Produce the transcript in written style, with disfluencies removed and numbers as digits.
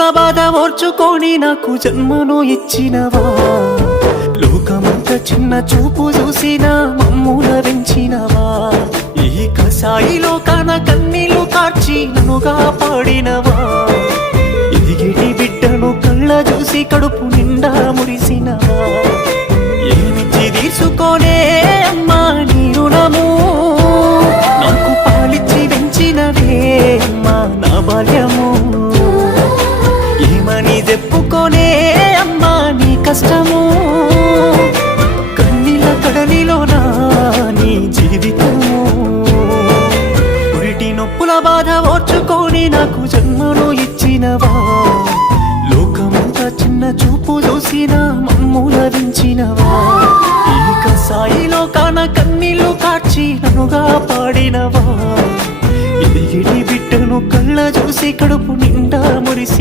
నొప్పుల బాధ ఓర్చుకొని నాకు జన్మను ఇచ్చినవా, లోకమంత చిన్న చూపు చూసిన మమ్ముల పెంచినవా, ఈ కసాయిలో కాన కన్నీళ్లు కార్చి నన్నుగా పాడినవా, ఎదిగిటి బిడ్డను కళ్ళ చూసి కడుపు నిండా మురిసినవా, ఏమిచ్చి తీసుకోనే అమ్మా నీ రుణము, నాకు పాలిచ్చి పెంచినవే అమ్మా నా బాల్యము, ఏమని చెప్పుకోనే అమ్మా నీ కష్టము, కన్నీళ్ళ కడలిలోనా నీ జీవితము, పురిటి నొప్పుల బాధ ఓర్చుకొని నాకు జన్మను ఇచ్చినవా, లోకమంతా చిన్న చూపు చూసిన మమ్ముల వించినవా, ఈ కసాయిలో కాన కన్నీళ్లు కార్చి నన్నుగా పాడినవా, ఎదిగిటి బిడ్డను కళ్ళ చూసి కడుపు నిండా మురిసి